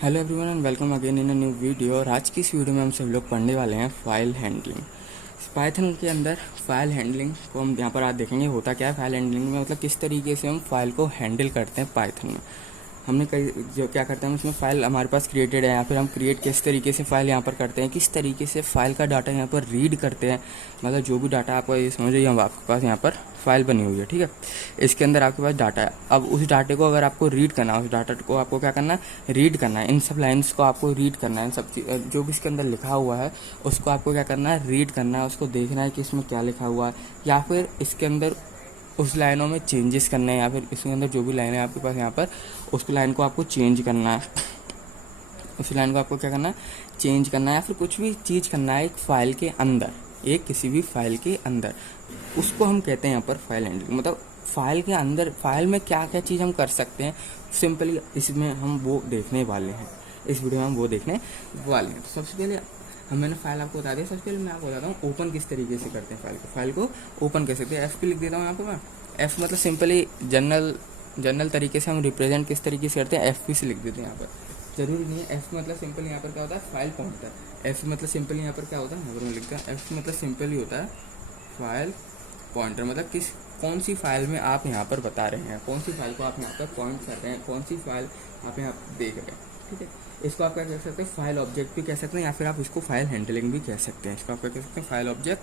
Hello everyone and welcome again in a new video. और आज की इस वीडियो में हम सब लोग पढ़ने वाले हैं फाइल हैंडलिंग। पाइथन के अंदर फाइल हैंडलिंग को हम यहाँ पर आज देखेंगे होता क्या है फाइल हैंडलिंग में, मतलब किस तरीके से हम फाइल को हैंडल करते हैं पाइथन में। हमने कई जो क्या करते हैं उसमें फ़ाइल हमारे पास क्रिएटेड है, या फिर हम क्रिएट किस तरीके से फ़ाइल यहाँ पर करते हैं, किस तरीके से फ़ाइल का डाटा यहाँ पर रीड करते हैं। मतलब जो भी डाटा आपको ये समझ रही है, आपके पास यहाँ पर फाइल बनी हुई है, ठीक है। इसके अंदर आपके पास डाटा है। अब उस डाटे को अगर आपको रीड करना है, उस डाटा को आपको क्या करना है, रीड करना है। इन सब लाइन्स को आपको रीड करना है, सब जो भी इसके अंदर लिखा हुआ है उसको आपको क्या करना है, रीड करना है। उसको देखना है कि इसमें क्या लिखा हुआ है, या फिर इसके अंदर उस लाइनों में चेंजेस करने हैं, या फिर इसके अंदर जो भी लाइन है आपके पास यहाँ पर उस लाइन को आपको चेंज करना है। उस लाइन को आपको क्या करना है, चेंज करना है, या फिर कुछ भी चीज़ करना है एक फाइल के अंदर, एक किसी भी फाइल के अंदर। उसको हम कहते हैं यहाँ पर फाइल हैंडलिंग। मतलब फाइल के अंदर फाइल में क्या क्या चीज़ हम कर सकते हैं, सिंपली इसमें हम वो देखने वाले हैं। इस वीडियो में हम वो देखने वाले हैं। तो सबसे पहले मैंने फाइल आपको बता दिया। सबसे पहले मैं आपको बताता हूँ ओपन किस तरीके से करते हैं फाइल को ओपन कर सकते हैं। एफ लिख देता हूँ यहाँ पर मैं। एफ मतलब सिंपली जनरल तरीके से हम रिप्रेजेंट किस तरीके से करते हैं, एफ से लिख देते हैं यहाँ पर। जरूरी नहीं है। एफ मतलब सिंपल यहाँ पर क्या होता है, फाइल पॉइंटर। एफ मतलब सिंपल यहाँ पर क्या होता है, यहाँ पर मैं लिखता हूँ एफ मतलब सिंपल ही होता है फाइल पॉइंटर। मतलब कौन सी फाइल में आप यहाँ पर बता रहे हैं, कौन सी फाइल को आप यहाँ पर पॉइंट कर रहे हैं, कौन सी फाइल आप यहाँ देख रहे हैं, ठीक है। इसको आप क्या कह सकते हैं, फाइल ऑब्जेक्ट भी कह सकते हैं, या फिर आप इसको फाइल हैंडलिंग भी कह सकते हैं। इसको आप क्या कह सकते हैं, फाइल ऑब्जेक्ट,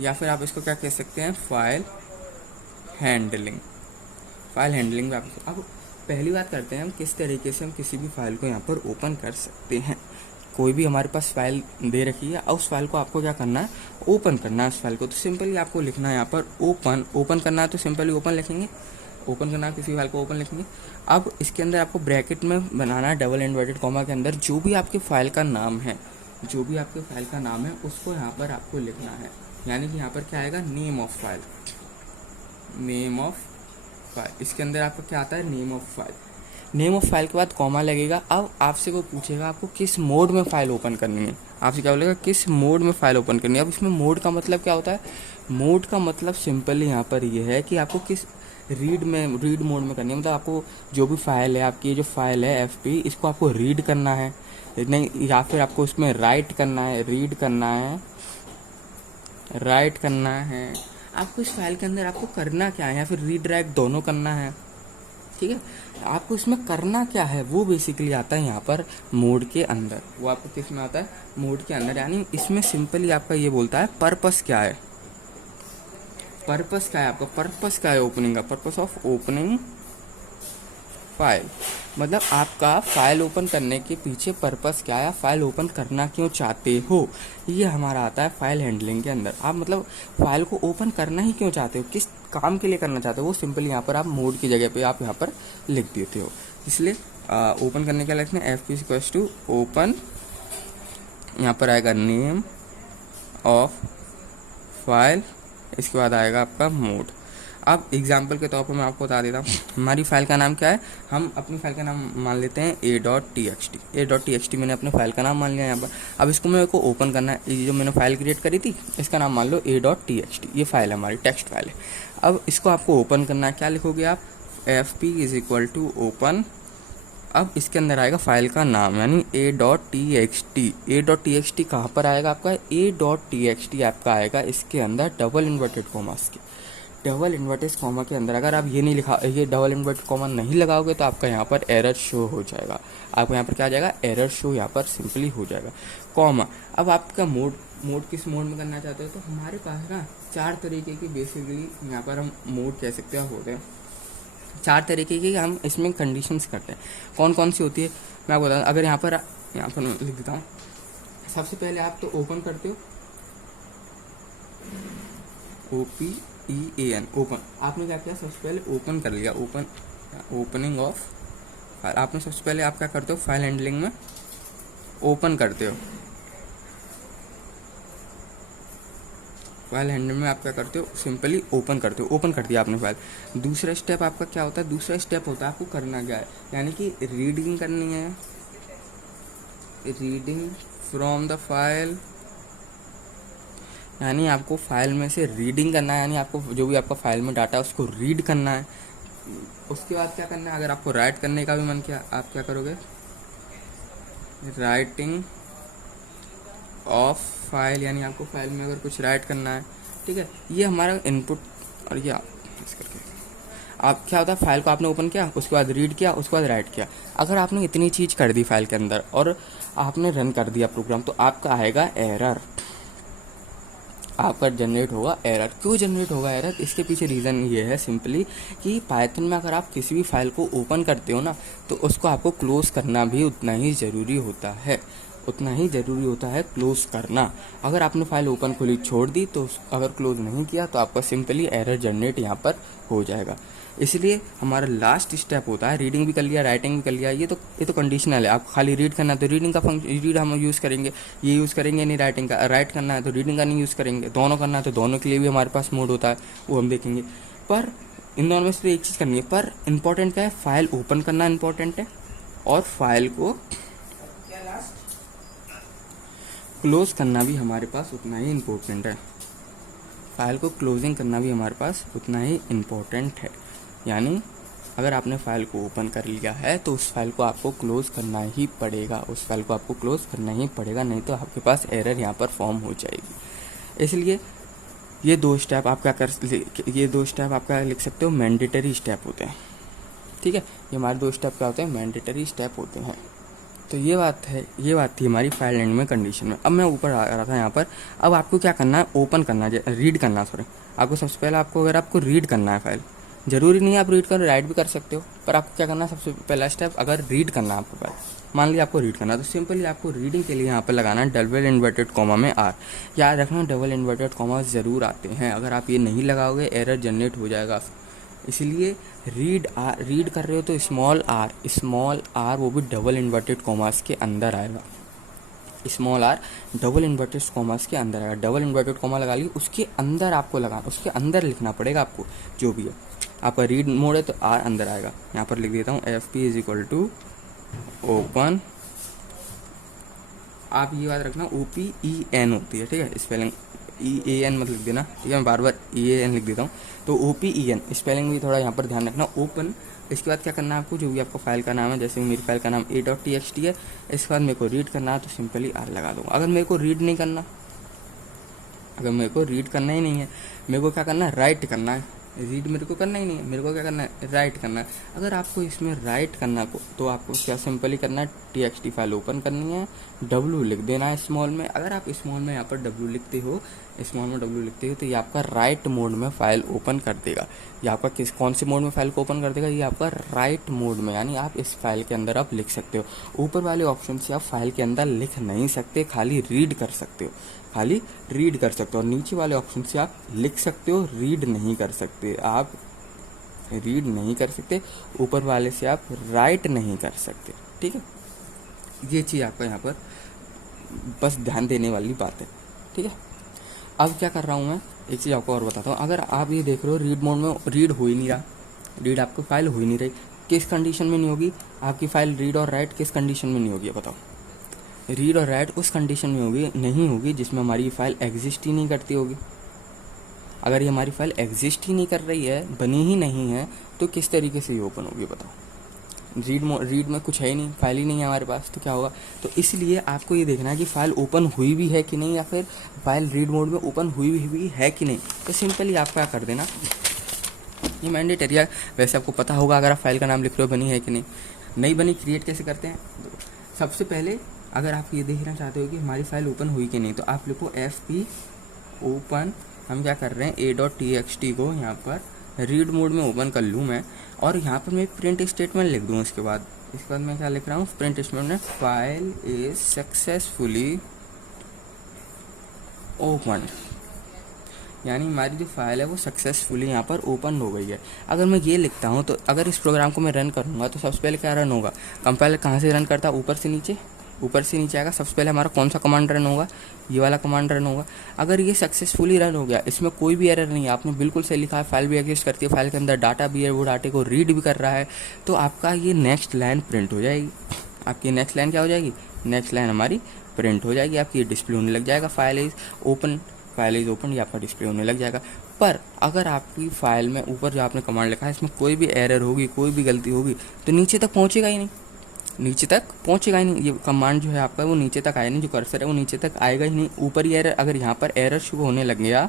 या फिर आप इसको क्या कह सकते हैं, फाइल हैंडलिंग। फाइल हैंडलिंग में आप अब पहली बात करते हैं हम किस तरीके से हम किसी भी फाइल को यहाँ पर ओपन कर सकते हैं। कोई भी हमारे पास फाइल दे रखी है और उस फाइल को आपको क्या करना है, ओपन करना है उस फाइल को। तो सिंपली आपको लिखना है यहाँ पर ओपन करना है, तो सिंपली ओपन लिखेंगे। ओपन करना है किसी फाइल को, ओपन लिखेंगे। अब इसके अंदर आपको ब्रैकेट में बनाना है डबल इन्वर्टेड कॉमा के अंदर जो भी आपके फाइल का नाम है, जो भी आपके फाइल का नाम है उसको यहाँ पर आपको लिखना है। यानी कि यहाँ पर क्या आएगा, name of file, name of file. इसके अंदर आपका क्या आता है, name of file. Name of file के बाद कॉमा लगेगा। अब आपसे वो पूछेगा आपको किस मोड में फाइल ओपन करनी है। आपसे क्या बोलेगा, किस मोड में फाइल ओपन करनी है। अब इसमें मोड का मतलब क्या होता है, मोड का मतलब सिंपली यहाँ पर ये है कि आपको किस रीड मोड में करनी है। मतलब आपको जो भी फाइल है, आपकी जो फाइल है एफपी, इसको आपको रीड करना है नहीं, या फिर आपको उसमें राइट करना है, रीड करना है, राइट करना है। आपको इस फाइल के अंदर आपको करना क्या है, या फिर रीड राइट दोनों करना है, ठीक है। आपको इसमें करना क्या है वो बेसिकली आता है यहाँ पर मोड के अंदर। वो आपको किस में आता है, मोड के अंदर। यानी इसमें सिंपली आपका ये बोलता है पर्पस क्या है, पर्पस क्या है आपका, पर्पस क्या है ओपनिंग का, पर्पस ऑफ ओपनिंग फाइल। मतलब आपका फाइल ओपन करने के पीछे पर्पस क्या है, फाइल ओपन करना क्यों चाहते हो, ये हमारा आता है फाइल हैंडलिंग के अंदर। आप मतलब फाइल को ओपन करना ही क्यों चाहते हो, किस काम के लिए करना चाहते हो, वो सिंपली यहाँ पर आप मोड की जगह पे आप यहाँ पर लिख देते हो। इसलिए ओपन करने के लिए लिखना है एफ इक्वल्स टू ओपन, यहाँ पर आएगा नेम ऑफ फाइल, इसके बाद आएगा आपका मोड। अब एग्जाम्पल के तौर पर मैं आपको बता देता हूँ हमारी फाइल का नाम क्या है। हम अपनी फाइल का नाम मान लेते हैं a.txt। मैंने अपने फाइल का नाम मान लिया यहाँ पर। अब इसको मेरे को ओपन करना है। ये जो मैंने फाइल क्रिएट करी थी इसका नाम मान लो a.txt, ये फाइल है हमारी, टेक्स्ट फाइल है। अब इसको आपको ओपन करना है। क्या लिखोगे आप, fp is equal to open. अब इसके अंदर आएगा फाइल का नाम, यानी a.txt कहाँ पर आएगा आपका, a.txt आपका आएगा इसके अंदर डबल इन्वर्टेड कॉमास के, डबल इन्वर्टेड कॉमा के अंदर। अगर आप ये नहीं लिखा, ये डबल इन्वर्टेड कॉमा नहीं लगाओगे तो आपका यहाँ पर एरर शो हो जाएगा। आपको यहाँ पर क्या आ जाएगा, एरर शो यहाँ पर सिंपली हो जाएगा, कॉमा। अब आपका मोड किस मोड में करना चाहते हो, तो हमारे पास ना चार तरीके की बेसिकली यहाँ पर हम मोड कह सकते हैं होते हैं। चार तरीके की हम इसमें कंडीशंस करते हैं। कौन कौन सी होती है मैं आपको बता, अगर यहाँ पर मैं लिख देता हूँ। सबसे पहले आप तो ओपन करते हो, OPEN, ओपन। आपने क्या किया, सबसे पहले ओपन कर लिया, ओपनिंग ऑफ फाइल। आपने सबसे पहले आप क्या करते हो, फाइल हैंडलिंग में ओपन करते हो। फाइल हैंडलिंग में आप क्या करते हो, सिंपली ओपन करते हो। ओपन कर दिया आपने फाइल। दूसरा स्टेप आपका क्या होता है, दूसरा स्टेप होता है आपको करना क्या है, यानी कि रीडिंग करनी है, रीडिंग फ्रॉम द फाइल। यानी आपको फाइल में से रीडिंग करना है, यानी आपको जो भी आपका फाइल में डाटा है उसको रीड करना है। उसके बाद क्या करना है, अगर आपको राइट करने का भी मन किया आप क्या करोगे, राइटिंग ऑफ फाइल, यानी आपको फाइल में अगर कुछ राइट करना है, ठीक है, ये हमारा इनपुट। और ये इस करके आप क्या होता है, फाइल को आपने ओपन किया, उसके बाद रीड किया, उसके बाद राइट किया। अगर आपने इतनी चीज़ कर दी फाइल के अंदर और आपने रन कर दिया प्रोग्राम, तो आपका आएगा एरर, आपका जनरेट होगा एरर। क्यों जनरेट होगा एरर, इसके पीछे रीज़न ये है सिंपली कि पाइथन में अगर आप किसी भी फाइल को ओपन करते हो ना, तो उसको आपको क्लोज करना भी उतना ही ज़रूरी होता है, उतना ही ज़रूरी होता है क्लोज करना। अगर आपने फाइल ओपन खुली छोड़ दी, तो अगर क्लोज नहीं किया तो आपका सिंपली एरर जनरेट यहाँ पर हो जाएगा। इसलिए हमारा लास्ट स्टेप होता है, रीडिंग भी कर लिया, राइटिंग भी कर लिया, ये तो कंडीशनल है। आप खाली रीड करना है तो रीडिंग का फंक्शन रीड हम यूज़ करेंगे, ये यूज़ करेंगे नहीं राइटिंग का। राइट करना है तो रीडिंग का नहीं यूज़ करेंगे। दोनों करना है तो दोनों के लिए भी हमारे पास मोड होता है, वो हम देखेंगे। पर इन दोनों में से एक चीज़ करनी है, पर इंपॉर्टेंट क्या है, फाइल ओपन करना इंपॉर्टेंट है और फाइल को क्लोज करना भी हमारे पास उतना ही इम्पोर्टेंट है। फाइल को क्लोजिंग करना भी हमारे पास उतना ही इम्पोर्टेंट है। यानी अगर आपने फाइल को ओपन कर लिया है तो उस फाइल को आपको क्लोज करना ही पड़ेगा, उस फाइल को आपको क्लोज करना ही पड़ेगा, नहीं तो आपके पास एरर यहाँ पर फॉर्म हो जाएगी। इसलिए ये दो स्टेप आपका लिख सकते हो मैंडेटरी स्टेप होते हैं, ठीक है। ये हमारे दो स्टेप क्या होते हैं, मैंडेटरी स्टेप होते हैं। तो ये बात थी हमारी फाइल एंड में कंडीशन में। अब मैं ऊपर आ रहा था यहाँ पर। अब आपको क्या करना है, ओपन करना है, रीड करना, सॉरी आपको सबसे पहले अगर आपको रीड करना है फाइल, जरूरी नहीं है आप रीड करो, राइट भी कर सकते हो, पर आपको क्या करना है, सबसे पहला स्टेप अगर रीड करना है आपको फाइल, मान लिया आपको रीड करना है, तो सिंपली आपको रीडिंग के लिए यहाँ पर लगाना है डबल इन्वर्टेड कॉमा में आर। याद रखना डबल इन्वर्टेड कॉमा ज़रूर आते हैं, अगर आप ये नहीं लगाओगे एरर जनरेट हो जाएगा। इसलिए रीड कर रहे हो तो स्मॉल आर वो भी डबल इन्वर्टेड कॉमास के अंदर आएगा, small R double inverted commas के अंदर आएगा। डबल इन्वर्टेड कॉमा लगा ली, उसके अंदर आपको लगाना, उसके अंदर लिखना पड़ेगा आपको जो भी है। आपका रीड मोड है तो आर अंदर आएगा। यहाँ पर लिख देता हूँ F P is equal to open, आप ये बात रखना OPEN होती है, ठीक है, स्पेलिंग EAN मत लिख देना, ठीक है, मैं बार बार EAN लिख देता हूँ। तो OPEN स्पेलिंग भी थोड़ा यहाँ पर ध्यान रखना, ओपन। इसके बाद क्या करना है आपको, जो भी आपका फाइल का नाम है, जैसे मेरी फाइल का नाम a.txt है, इसके बाद मेरे को रीड करना है तो सिंपली आर लगा दूँगा। अगर मेरे को रीड नहीं करना, अगर मेरे को रीड करना ही नहीं है, मेरे को क्या करना है, राइट करना है। रीड मेरे को करना ही नहीं है, मेरे को क्या करना है, राइट करना है। अगर आपको इसमें राइट करना को तो आपको क्या सिंपली करना है, TXT फाइल ओपन करनी है, W लिख देना है स्मॉल में। अगर आप स्मॉल में यहाँ पर W लिखते हो, स्मॉल में W लिखते हो, तो ये आपका राइट मोड में फाइल ओपन कर देगा। ये आपका कौन से मोड में फाइल को ओपन कर देगा, ये आपका राइट मोड में, यानी आप इस फाइल के अंदर आप लिख सकते हो। ऊपर वाले ऑप्शन से आप फाइल के अंदर लिख नहीं सकते, खाली रीड कर सकते हो, खाली रीड कर सकते हो। और नीचे वाले ऑप्शन से आप लिख सकते हो, रीड नहीं कर सकते, आप रीड नहीं कर सकते। ऊपर वाले से आप राइट नहीं कर सकते, ठीक है। ये चीज़ आपका यहाँ पर बस ध्यान देने वाली बात है, ठीक है। अब क्या कर रहा हूँ मैं, एक चीज़ आपको और बताता हूँ। अगर आप ये देख रहे हो रीड मोड में रीड हो ही नहीं रहा, रीड आपको फाइल हो ही नहीं रही, किस कंडीशन में नहीं होगी आपकी फाइल, रीड और राइट किस कंडीशन में नहीं होगी बताओ। रीड और राइट उस कंडीशन में होगी, नहीं होगी जिसमें हमारी फाइल एग्जिस्ट ही नहीं करती होगी। अगर ये हमारी फाइल एग्जिस्ट ही नहीं कर रही है, बनी ही नहीं है, तो किस तरीके से ये ओपन होगी बताओ। रीड में कुछ है ही नहीं, फाइल ही नहीं है हमारे पास, तो क्या होगा। तो इसलिए आपको ये देखना है कि फाइल ओपन हुई भी है कि नहीं, या फिर फाइल रीड मोड में ओपन हुई भी है कि नहीं। तो सिंपली आप क्या कर देना, ये मैंडेटरी है, वैसे आपको पता होगा अगर आप फाइल का नाम लिख रहे हो बनी है कि नहीं बनी, क्रिएट कैसे करते हैं। सबसे पहले अगर आप ये देखना चाहते हो कि हमारी फाइल ओपन हुई कि नहीं, तो आप लिखो FP ओपन। हम क्या कर रहे हैं, a.txt को यहाँ पर रीड मोड में ओपन कर लूँ मैं, और यहाँ पर मैं प्रिंट स्टेटमेंट लिख दूँ। इसके बाद मैं क्या लिख रहा हूँ, प्रिंट स्टेटमेंट में फाइल इज सक्सेसफुली ओपन, यानी हमारी जो फाइल है वो सक्सेसफुली यहाँ पर ओपन हो गई है। अगर मैं ये लिखता हूँ तो अगर इस प्रोग्राम को मैं रन करूँगा तो सबसे पहले क्या रन होगा, कंपाइलर कहाँ से रन करता है, ऊपर से नीचे आएगा। सबसे पहले हमारा कौन सा कमांड रन होगा, ये वाला कमांड रन होगा। अगर ये सक्सेसफुली रन हो गया, इसमें कोई भी एरर नहीं है, आपने बिल्कुल सही लिखा है, फाइल भी एग्जिस्ट करती है, फाइल के अंदर डाटा भी है, वो डाटे को रीड भी कर रहा है, तो आपका ये नेक्स्ट लाइन प्रिंट हो जाएगी। आपकी नेक्स्ट लाइन क्या हो जाएगी, नेक्स्ट लाइन हमारी प्रिंट हो जाएगी, आपकी ये डिस्प्ले होने लग जाएगा, फाइल इज ओपन, ये आपका डिस्प्ले होने लग जाएगा। पर अगर आपकी फाइल में ऊपर जो आपने कमांड लिखा है इसमें कोई भी एरर होगी, कोई भी गलती होगी तो नीचे तक पहुंचेगा ही नहीं, नीचे तक पहुंचेगा ही नहीं। ये कमांड जो है आपका वो नीचे तक आएगा नहीं, जो कर्सर है वो नीचे तक आएगा ही नहीं, ऊपर ही एरर। अगर यहाँ पर एरर शो होने लग गया,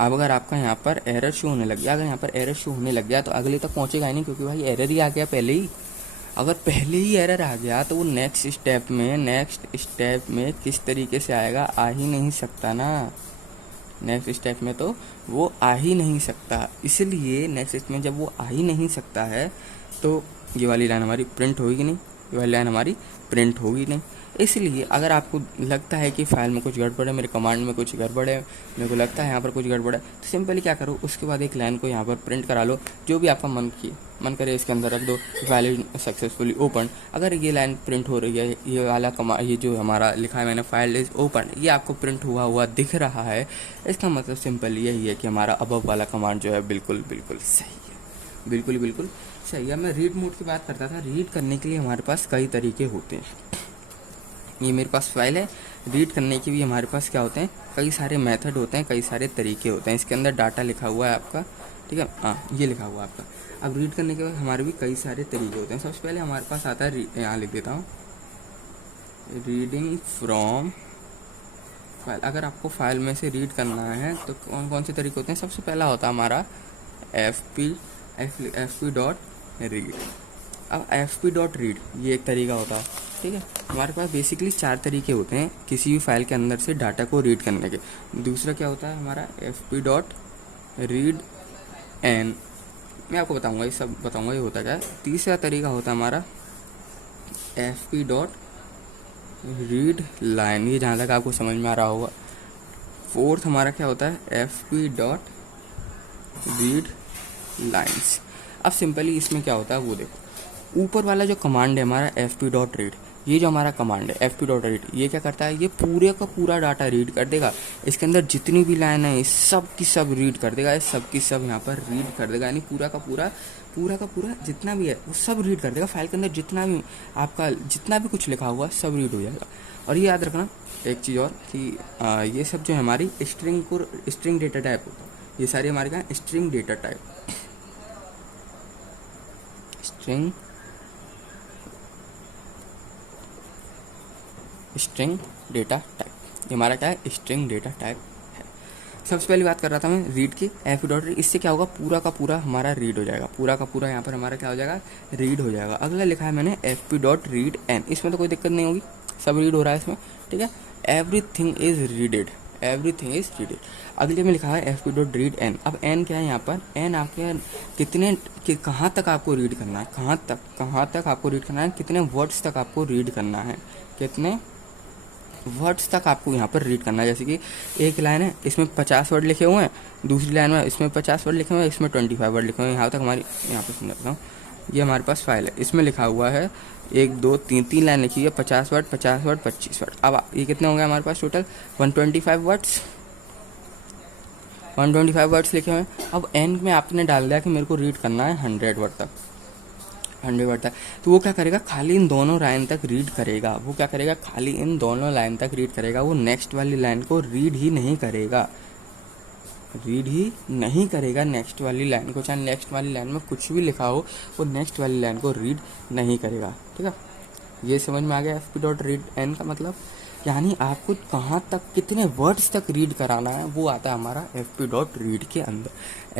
अब अगर आपका यहाँ पर एरर शो होने लग गया, अगर यहाँ पर एरर शो होने लग गया तो अगले तक पहुंचेगा ही नहीं, क्योंकि भाई एरर ही आ गया पहले ही। अगर पहले ही एरर आ गया तो वो नेक्स्ट स्टेप में किस तरीके से आएगा, आ ही नहीं सकता ना। नेक्स्ट स्टेप में तो वो आ ही नहीं सकता, इसलिए नेक्स्ट स्टेप में जब वो आ ही नहीं सकता है तो ये वाली लाइन हमारी प्रिंट होगी नहीं, ये वाली लाइन हमारी प्रिंट होगी नहीं। इसलिए अगर आपको लगता है कि फाइल में कुछ गड़बड़ है, मेरे कमांड में कुछ गड़बड़ है, मेरे को लगता है यहाँ पर कुछ गड़बड़ है, तो सिंपली क्या करो, उसके बाद एक लाइन को यहाँ पर प्रिंट करा लो, जो भी आपका मन करे इसके अंदर रख दो, फाइल इज सक्सेसफुली ओपन। अगर ये लाइन प्रिंट हो रही है, ये वाला ये जो हमारा लिखा है मैंने फाइल इज ओपन, ये आपको प्रिंट हुआ दिख रहा है, इसका मतलब सिंपल यही है कि हमारा अबव वाला कमांड जो है बिल्कुल सही है, बिल्कुल सही है। मैं रीड मोड की बात करता था। रीड करने के लिए हमारे पास कई तरीके होते हैं। ये मेरे पास फाइल है, रीड करने के भी हमारे पास क्या होते हैं, कई सारे मेथड होते हैं, कई सारे तरीके होते हैं। इसके अंदर डाटा लिखा हुआ है आपका, ठीक है, हाँ ये लिखा हुआ है आपका। अब रीड करने के बाद हमारे भी कई सारे तरीके होते हैं। सबसे पहले हमारे पास आता है, यहाँ लिख देता हूँ, रीडिंग फ्रॉम फाइल। अगर आपको फाइल में से रीड करना है तो कौन कौन से तरीके होते हैं। सबसे पहला होता है हमारा fp.read। अब fp.read ये एक तरीका होता है, ठीक है। हमारे पास बेसिकली 4 तरीके होते हैं किसी भी फाइल के अंदर से डाटा को रीड करने के। दूसरा क्या होता है हमारा fp.readn, मैं आपको बताऊंगा, ये सब बताऊंगा ये होता क्या है। तीसरा तरीका होता है हमारा fp.readline, ये जहाँ तक आपको समझ में आ रहा होगा। फोर्थ हमारा क्या होता है fp.readlines। अब सिंपली इसमें क्या होता है वो देखो, ऊपर वाला जो कमांड है हमारा fp.read, ये जो हमारा कमांड है fp.read, ये क्या करता है, ये पूरे का पूरा डाटा रीड कर देगा। इसके अंदर जितनी भी लाइन है सब की सब रीड कर देगा, सब की सब यहाँ पर रीड कर देगा, यानी पूरा का पूरा जितना भी है वो सब रीड कर देगा। फाइल के अंदर जितना भी आपका जितना भी कुछ लिखा हुआ सब रीड हो जाएगा। और ये याद रखना एक चीज़ और कि ये सब जो है हमारी स्ट्रिंग डेटा टाइप होता है, ये सारी हमारे क्या string data type, string data type, ये हमारा क्या है स्ट्रिंग डेटा टाइप है। सबसे पहली बात कर रहा था मैं रीड की, fp.read, इससे क्या होगा पूरा का पूरा हमारा रीड हो जाएगा, पूरा का पूरा यहाँ पर हमारा क्या हो जाएगा रीड हो जाएगा। अगला लिखा है मैंने fp.readn, इसमें तो कोई दिक्कत नहीं होगी, सब रीड हो रहा है इसमें, ठीक है। Everything is readed. अगले में लिखा है fp.readn। अब n क्या है यहाँ पर, n आपके कहाँ तक आपको रीड करना है, कहाँ तक आपको रीड करना है, कितने वर्ड्स तक आपको रीड करना है, कितने वर्ड्स तक आपको यहाँ पर रीड करना है। जैसे कि एक लाइन है इसमें 50 वर्ड लिखे हुए हैं, दूसरी लाइन में इसमें 50 वर्ड लिखे हुए हैं, इसमें 25 वर्ड लिखे हुए हैं। यहाँ तक हमारी यहाँ पर समझता हूँ, ये हमारे पास फाइल है, इसमें लिखा हुआ है 1 2 3 3 लाइन लिखी है 50 वर्ड 25 वर्ड। अब ये कितने होंगे हमारे पास टोटल 125 वर्ड्स लिखे हुए हैं। अब एंड में आपने डाल दिया कि मेरे को रीड करना है 100 वर्ड तक, तो वो क्या करेगा, खाली इन दोनों लाइन तक रीड करेगा। वो नेक्स्ट वाली लाइन को रीड ही नहीं करेगा नेक्स्ट वाली लाइन को, चाहे नेक्स्ट वाली लाइन में कुछ भी लिखा हो वो नेक्स्ट वाली लाइन को रीड नहीं करेगा, ठीक है। ये समझ में आ गया fp.readn का मतलब, यानी आपको कहाँ तक कितने वर्ड्स तक रीड कराना है वो आता है हमारा fp.read के अंदर।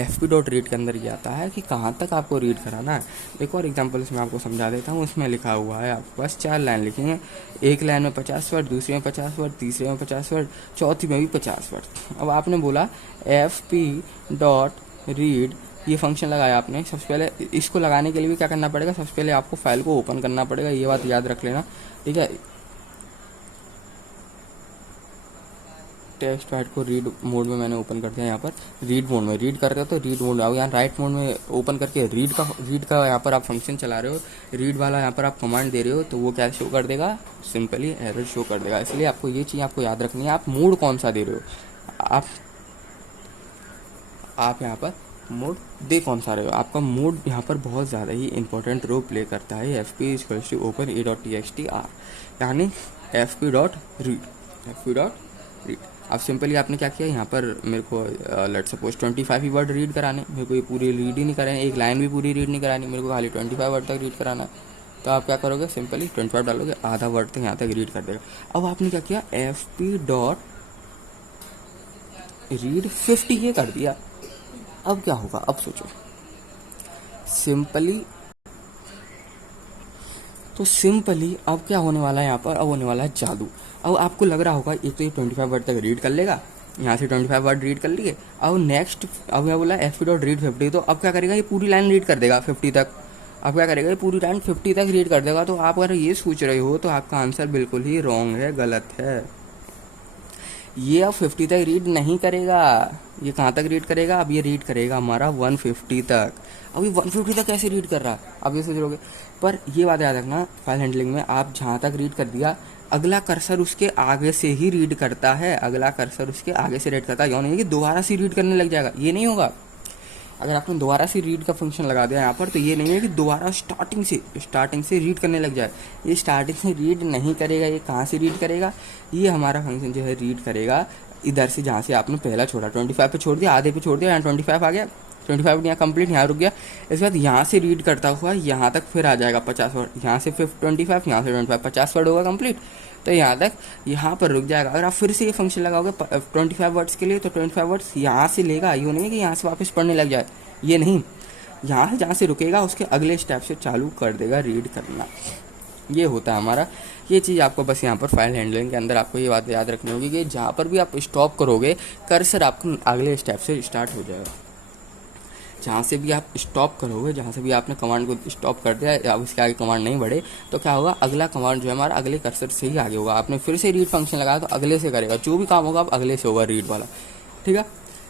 fp.read के अंदर ये आता है कि कहाँ तक आपको रीड कराना है। एक और एग्जांपल इसमें आपको समझा देता हूँ। इसमें लिखा हुआ है आपके पास 4 लाइन लिखी हैं, एक लाइन में 50 वर्ड, दूसरी में 50 वर्ड, तीसरे में 50 वर्ड, चौथी में भी 50 वर्ड। अब आपने बोला fp.read, ये फंक्शन लगाया आपने। सबसे पहले इसको लगाने के लिए भी क्या करना पड़ेगा, सबसे पहले आपको फाइल को ओपन करना पड़ेगा, ये बात याद रख लेना, ठीक है। टेक्स्ट पैड को रीड मोड में मैंने ओपन कर दिया, यहाँ पर रीड मोड में रीड कर रहे हो तो रीड मोड में आओ, यहाँ राइट मोड में ओपन करके रीड का यहाँ पर आप फंक्शन चला रहे हो, रीड वाला यहाँ पर आप कमांड दे रहे हो, तो वो क्या शो कर देगा, सिंपली एरर शो कर देगा। इसलिए आपको ये चीज़ आपको याद रखनी है, आप मोड कौन सा दे रहे हो, आप यहाँ पर मोड दे कौन सा रहे हो। आपका मोड यहाँ पर बहुत ज़्यादा ही इंपॉर्टेंट रोल प्ले करता है। fp=open a.txt r, यानी fp.read। अब सिंपली आपने क्या किया, यहाँ पर मेरे को लेट सपोज 25 ही वर्ड रीड कराने, मेरे को ये पूरी रीड ही नहीं करानी, एक लाइन भी पूरी रीड नहीं करानी, मेरे को खाली 25 वर्ड तक रीड कराना है। तो आप क्या करोगे, सिंपली 25 डालोगे, आधा वर्ड तक यहाँ तक रीड कर देगा। अब आपने क्या किया, fp डॉट रीड 50 ये कर दिया। अब क्या होगा, अब सोचो सिंपली, तो सिंपली अब क्या होने वाला है यहाँ पर, अब होने वाला है जादू। अब आपको लग रहा होगा एक तो ये 25 वर्ड तक रीड कर लेगा, यहाँ से 25 वर्ड रीड कर लिए। अब नेक्स्ट अब क्या बोला, fp डॉट रीड 50, तो अब क्या करेगा, ये पूरी लाइन रीड कर देगा 50 तक। अब क्या करेगा, ये पूरी लाइन 50 तक रीड कर देगा। तो आप अगर ये सोच रहे हो तो आपका आंसर बिल्कुल ही रॉन्ग है, गलत है। ये अब 50 तक रीड नहीं करेगा, ये कहाँ तक रीड करेगा, अब ये रीड करेगा हमारा 150 तक। अब ये 150 तक कैसे रीड कर रहा है, अब ये सोच रहोगे। पर ये बात याद रखना, फाइल हैंडलिंग में आप जहाँ तक रीड कर दिया, अगला कर्सर उसके आगे से ही रीड करता है, अगला कर्सर उसके आगे से रीड करता है। यह नहीं है कि दोबारा से रीड करने लग जाएगा, ये नहीं होगा। अगर आपने दोबारा से रीड का फंक्शन लगा दिया यहाँ पर, तो ये नहीं है कि दोबारा स्टार्टिंग से रीड करने लग जाए। ये स्टार्टिंग से रीड नहीं करेगा। ये कहाँ से रीड करेगा, ये हमारा फंक्शन जो है रीड करेगा इधर से, जहाँ से आपने पहला छोड़ा, 25 पे छोड़ दिया, आधे पे छोड़ दिया, यहाँ 25 आ गया, 25 यहाँ कंप्लीट, यहाँ रुक गया। इसके बाद यहाँ से रीड करता हुआ यहाँ तक फिर आ जाएगा 50 वर्ड, यहाँ से फिर 25, यहाँ से 25, 50 वर्ड होगा कंप्लीट, तो यहाँ तक यहाँ पर रुक जाएगा। अगर आप फिर से ये फंक्शन लगाओगे 25 वर्ड्स के लिए, तो 25 वर्ड्स यहाँ से लेगा, यूँ नहीं है कि यहाँ से वापस पढ़ने लग जाए, ये नहीं, यहाँ से जहाँ से रुकेगा उसके अगले स्टेप से चालू कर देगा रीड करना। ये होता है हमारा, ये चीज़ आपको बस यहाँ पर फाइल हैंडलिंग के अंदर आपको ये बात याद रखनी होगी कि जहाँ पर भी आप स्टॉप करोगे, कर्सर आपको अगले स्टेप से स्टार्ट हो जाएगा। जहाँ से भी आप स्टॉप करोगे, जहाँ से भी आपने कमांड को स्टॉप कर दिया, अब इसके आगे कमांड नहीं बढ़े, तो क्या होगा, अगला कमांड जो है हमारा अगले कर्सर से ही आगे होगा। आपने फिर से रीड फंक्शन लगाया तो अगले से करेगा, जो भी काम होगा अब अगले से होगा, रीड वाला। ठीक है,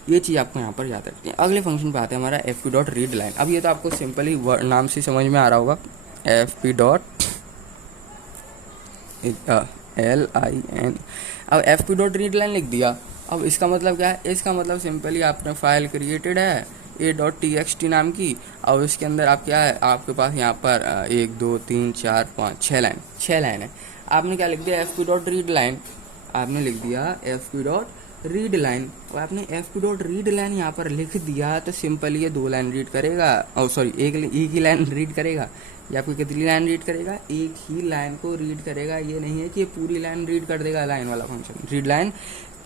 ये चीज़ आपको यहाँ पर याद रखनी है। अगले फंक्शन पे आते हैं, हमारा fp डॉट रीड लाइन। अब ये तो आपको सिंपली नाम से समझ में आ रहा होगा, fp डॉट LIN। अब fp डॉट रीड लाइन लिख दिया। अब इसका मतलब क्या है, इसका मतलब सिंपली आपने फाइल क्रिएटेड है a.txt नाम की, और उसके अंदर आप क्या है, आपके पास यहाँ पर 1 2 3 4 5 6 लाइन है। आपने क्या लिख दिया, fp डॉट रीड लाइन, आपने लिख दिया fp डॉट रीड लाइन। और आपने fp डॉट रीड लाइन यहाँ पर लिख दिया, तो सिंपली ये 2 लाइन रीड करेगा, और सॉरी एक ही लाइन रीड करेगा। ये आपको कितनी लाइन रीड करेगा, एक ही लाइन को रीड करेगा। ये नहीं है कि ये पूरी लाइन रीड कर देगा, लाइन वाला फंक्शन। रीड लाइन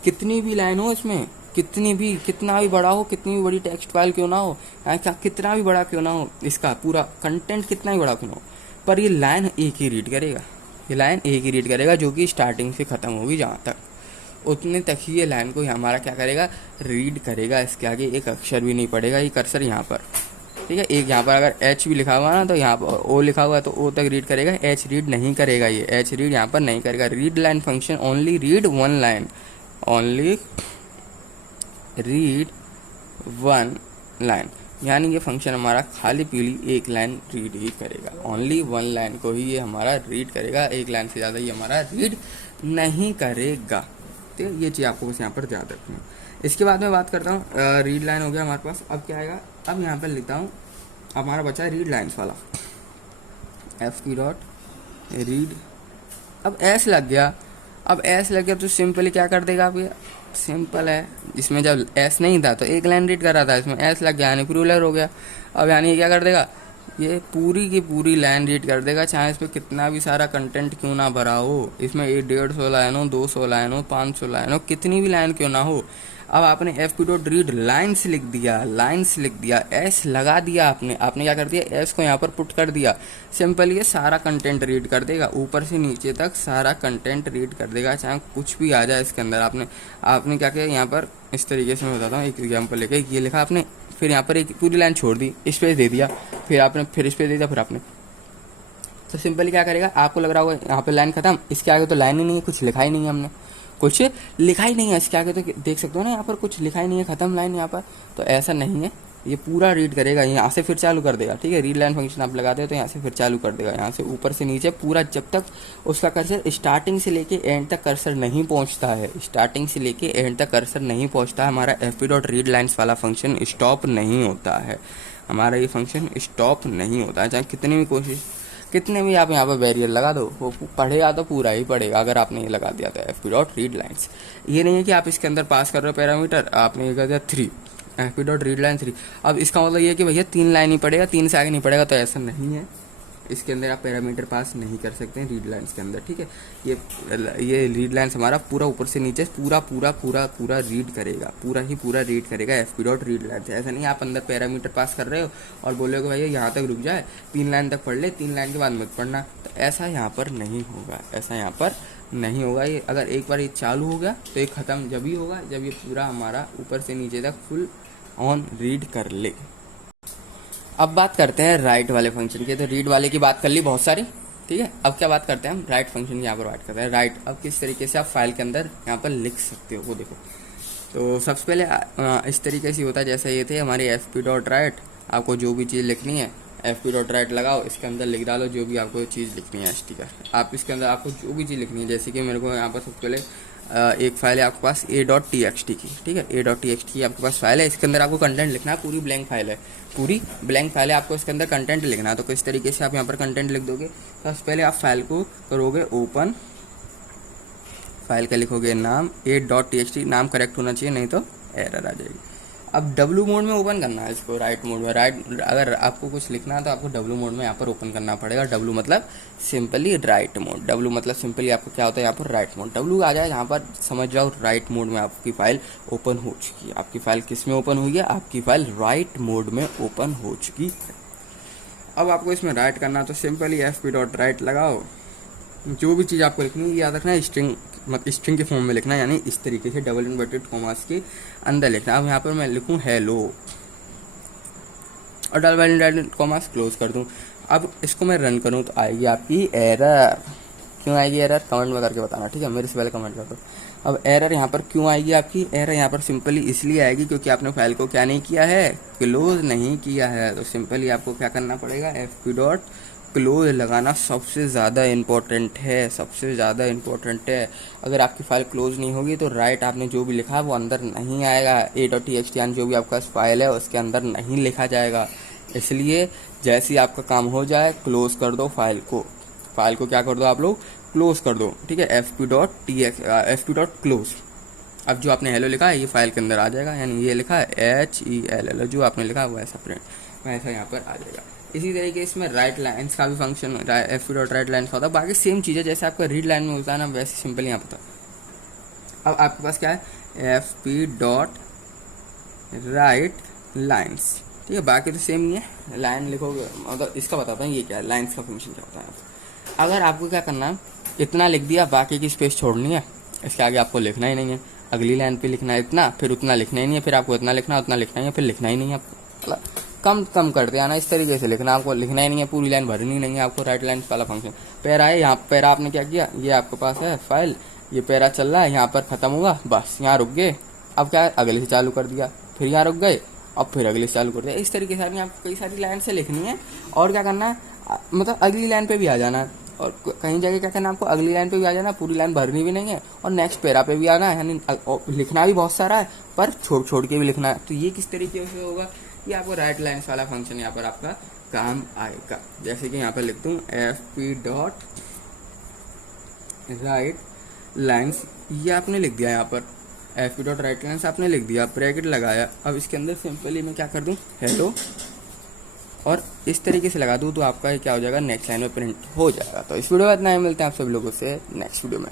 कितनी भी लाइन हो इसमें, कितना भी बड़ा हो, कितनी भी बड़ी टेक्स्ट फाइल क्यों ना हो, कितना भी बड़ा क्यों ना हो, इसका पूरा कंटेंट कितना ही बड़ा क्यों ना हो, पर ये लाइन एक ही रीड करेगा। ये लाइन एक ही रीड करेगा, जो कि स्टार्टिंग से ख़त्म होगी जहाँ तक, उतने तक ही ये लाइन को हमारा क्या करेगा, रीड करेगा। इसके आगे एक अक्षर भी नहीं पड़ेगा, ये कर्सर यहाँ पर, ठीक है। एक यहाँ पर अगर H भी लिखा हुआ ना, तो यहाँ पर O लिखा हुआ है, तो O तक रीड करेगा, H रीड नहीं करेगा, ये H रीड यहाँ पर नहीं करेगा। Read line function only read 1 line, only read 1 line, यानी ये फंक्शन हमारा खाली पीली एक लाइन रीड ही करेगा, ओनली 1 लाइन को ही ये हमारा रीड करेगा, एक लाइन से ज़्यादा ये हमारा रीड नहीं करेगा। तो ये चीज़ आपको बस यहाँ पर याद रखनी है। इसके बाद मैं बात करता हूँ, रीड लाइन हो गया हमारे पास। अब क्या आएगा, अब यहाँ पर लिखता हूँ, हमारा बचा है रीड लाइन्स वाला, fp डॉट रीड। अब S लग गया, अब S लग गया तो सिंपली क्या कर देगा, अब ये सिंपल है। इसमें जब S नहीं था तो एक लाइन रीड कर रहा था, इसमें S लग गया यानी प्रूलर हो गया। अब यानी ये क्या कर देगा, ये पूरी की पूरी लाइन रीड कर देगा, चाहे इसमें कितना भी सारा कंटेंट क्यों ना भरा हो, इसमें 150 लाइन हो, 200 लाइन हो, 500 लाइन हो, कितनी भी लाइन क्यों ना हो। अब आपने fp डॉट रीड लाइन्स लिख दिया, S लगा दिया आपने क्या कर दिया, S को यहाँ पर पुट कर दिया। सिंपल ये सारा कंटेंट रीड कर देगा, ऊपर से नीचे तक सारा कंटेंट रीड कर देगा, चाहे कुछ भी आ जाए इसके अंदर। आपने क्या किया, यहाँ पर इस तरीके से मैं बताता हूँ, एक एग्जाम्पल लेके, ये लिखा आपने, फिर यहाँ पर एक पूरी लाइन छोड़ दी, स्पेस दे दिया, फिर आपने फिर स्पेस दे दिया, फिर आपने, तो सिंपली क्या करेगा, आपको लग रहा होगा यहाँ पे लाइन खत्म, इसके आगे तो लाइन ही नहीं है, कुछ लिखा ही नहीं है, हमने कुछ लिखा ही नहीं है इसके आगे, तो देख सकते हो ना यहाँ पर कुछ लिखा ही नहीं है, खत्म लाइन यहाँ पर। तो ऐसा नहीं है, ये पूरा रीड करेगा, यहाँ से फिर चालू कर देगा, ठीक है। रीड लाइन फंक्शन आप लगाते हो तो यहाँ से फिर चालू कर देगा, यहाँ से ऊपर से नीचे पूरा, जब तक उसका कर्सर स्टार्टिंग से लेके एंड तक कर्सर नहीं पहुँचता है, स्टार्टिंग से लेके एंड तक कर्सर नहीं पहुँचता है, हमारा fp डॉट रीड लाइन्स वाला फंक्शन स्टॉप नहीं होता है। हमारा ये फंक्शन स्टॉप नहीं होता है, चाहे कितनी भी कोशिश कितने भी आप यहाँ पर बैरियर लगा दो वो पढ़ेगा तो पूरा ही पढ़ेगा, अगर आपने ये लगा दिया तो F P dot read lines. ये नहीं है कि आप इसके अंदर पास कर रहे हो पैरामीटर, आपने ये कर दिया 3 F P dot read line 3। अब इसका मतलब ये है कि भैया 3 लाइन ही पड़ेगा, 3 से आगे नहीं पड़ेगा, तो ऐसा नहीं है। इसके अंदर आप पैरामीटर पास नहीं कर सकते हैं रीड लाइन्स के अंदर, ठीक है। ये रीड लाइन्स हमारा पूरा ऊपर से नीचे पूरा पूरा पूरा पूरा रीड करेगा, पूरा ही पूरा रीड करेगा F P dot read line. ऐसा नहीं आप अंदर पैरामीटर पास कर रहे हो और बोलोगे भैया यहाँ तक रुक जाए, 3 लाइन तक पढ़ ले, 3 लाइन के बाद मत पढ़ना, तो ऐसा यहाँ पर नहीं होगा, ऐसा यहाँ पर नहीं होगा। ये अगर एक बार ये चालू हो गया तो ये ख़त्म जब ही होगा जब ये पूरा हमारा ऊपर से नीचे तक फुल ऑन रीड कर ले। अब बात करते हैं राइट वाले फंक्शन की। तो रीड वाले की बात कर ली बहुत सारी, ठीक है। अब क्या बात करते हैं हम राइट फंक्शन की, यहाँ पर बात करते हैं राइट। अब किस तरीके से आप फाइल के अंदर यहाँ पर लिख सकते हो वो देखो। तो सबसे पहले इस तरीके से होता है, जैसे ये थे हमारे एफ पी डॉट राइट, आपको जो भी चीज़ लिखनी है एफ पी डॉट राइट लगाओ, इसके अंदर लिख डालो जो भी आपको चीज़ लिखनी है स्टिकर। आप इसके अंदर आपको जो भी चीज़ लिखनी है, जैसे कि मेरे को यहाँ पर सबसे पहले एक फाइल है आपके पास A dot T X T की, ठीक है। A dot T X T आपके पास फाइल है, इसके अंदर आपको कंटेंट लिखना है, पूरी ब्लैंक फाइल है, पूरी ब्लैंक फाइल है, आपको इसके अंदर कंटेंट लिखना है। तो किस तरीके से आप यहाँ पर कंटेंट लिख दोगे, सबसे पहले आप फाइल को करोगे ओपन, फाइल का लिखोगे नाम ए डॉट टी एक्स टी, नाम करेक्ट होना चाहिए नहीं तो एरर आ जाएगी। अब डब्लू मोड में ओपन करना है इसको, राइट मोड में। राइट अगर आपको कुछ लिखना है तो आपको डब्लू मोड में यहाँ पर ओपन करना पड़ेगा। डब्लू मतलब सिंपली राइट मोड, डब्लू मतलब सिंपली आपको क्या होता है यहाँ पर राइट मोड। डब्लू आ जाए यहाँ पर समझ जाओ राइट मोड में आपकी फाइल ओपन हो चुकी है। आपकी फाइल किस में ओपन हुई है, आपकी फाइल राइट मोड में ओपन हो चुकी है। अब आपको इसमें राइट करना तो simply F P dot right लगाओ, जो भी चीज़ आपको लिखनी है याद रखना है स्ट्रिंग के फॉर्म में लिखना है, यानी इस तरीके से डबल इन्वर्टेड कॉमास के अंदर लिखना। अब यहाँ पर मैं लिखूँ हेलो और डबल इन्वर्टेड कॉमास क्लोज कर दूँ। अब इसको मैं रन करूँ तो आएगी आपकी एरर। क्यों आएगी एरर, कमेंट में करके बताना, ठीक है। मेरे से पहले कमेंट कर दो। अब एरर यहाँ पर क्यों आएगी आपकी, एरर यहाँ पर सिंपली इसलिए आएगी क्योंकि आपने फाइल को क्या नहीं किया है, क्लोज नहीं किया है। तो सिंपली आपको क्या करना पड़ेगा, एफ पी डॉट क्लोज लगाना सबसे ज़्यादा इम्पोर्टेंट है, सबसे ज़्यादा इम्पोर्टेंट है। अगर आपकी फाइल क्लोज नहीं होगी तो राइट आपने जो भी लिखा है वो अंदर नहीं आएगा, ए डॉट टी एक्स टी जो भी आपका फाइल है उसके अंदर नहीं लिखा जाएगा। इसलिए जैसे ही आपका काम हो जाए क्लोज कर दो फाइल को, फाइल को क्या कर दो आप लोग, क्लोज कर दो, ठीक है। F P dot close. अब जो आपने हेलो लिखा है ये फाइल के अंदर आ जाएगा, यानी ये लिखा है HELL, जो आपने लिखा है वैसा प्रिंट वैसा यहाँ पर आ जाएगा। इसी तरीके इसमें राइट लाइन्स का भी function F P dot right lines होता है। बाकी सेम चीज़ है जैसे आपका रीड लाइन में होता है ना, वैसे सिंपल यहाँ पता। अब आपके पास क्या है, F P dot right lines, ठीक है। बाकी तो सेम ही है, लाइन लिखोगे मतलब इसका बताता हूँ ये क्या है, लाइन्स का फंक्शन क्या होता है। अगर आपको क्या करना है, इतना लिख दिया, बाकी की स्पेस छोड़नी है, इसके आगे आपको लिखना ही नहीं है। अगली लाइन पे लिखना है इतना, फिर उतना लिखना ही नहीं है, फिर आपको इतना लिखना उतना लिखना ही है, फिर लिखना ही नहीं है आपको, मतलब कम कम करते आना, इस तरीके से लिखना। आपको लिखना ही नहीं है, पूरी लाइन भरनी नहीं है आपको। राइट लाइन वाला फंक्शन पैरा है, यहाँ पैरा आपने क्या किया, ये आपके पास है फाइल, ये पैरा चल रहा है, यहाँ पर खत्म होगा, बस यहाँ रुक गए। अब क्या अगले से चालू कर दिया, फिर यहाँ रुक गए, अब फिर अगले से चालू कर दिया। इस तरीके से आपको कई सारी लाइन से लिखनी है और क्या करना है, मतलब अगली लाइन पे भी आ जाना है, और कहीं जगह क्या करना है आपको, अगली लाइन पे भी आ जाना, पूरी लाइन भरनी भी नहीं है, और नेक्स्ट पैरा पे भी आना है, यानी लिखना भी बहुत सारा है पर छोड़ छोड़ के भी लिखना है। तो ये किस तरीके से होगा, ये आपको राइट लाइन्स वाला फंक्शन यहाँ पर आपका काम आएगा। जैसे कि यहाँ पर लिख दूँ F P dot right lines, ये आपने लिख दिया यहाँ पर, F P dot right lines आपने लिख दिया, ब्रैकेट लगाया। अब इसके अंदर सिंपली मैं क्या कर दूँ, हेलो, और इस तरीके से लगा दूँ तो आपका क्या हो जाएगा, नेक्स्ट लाइन में प्रिंट हो जाएगा। तो इस वीडियो में इतना ही, मिलते हैं आप सभी लोगों से नेक्स्ट वीडियो में।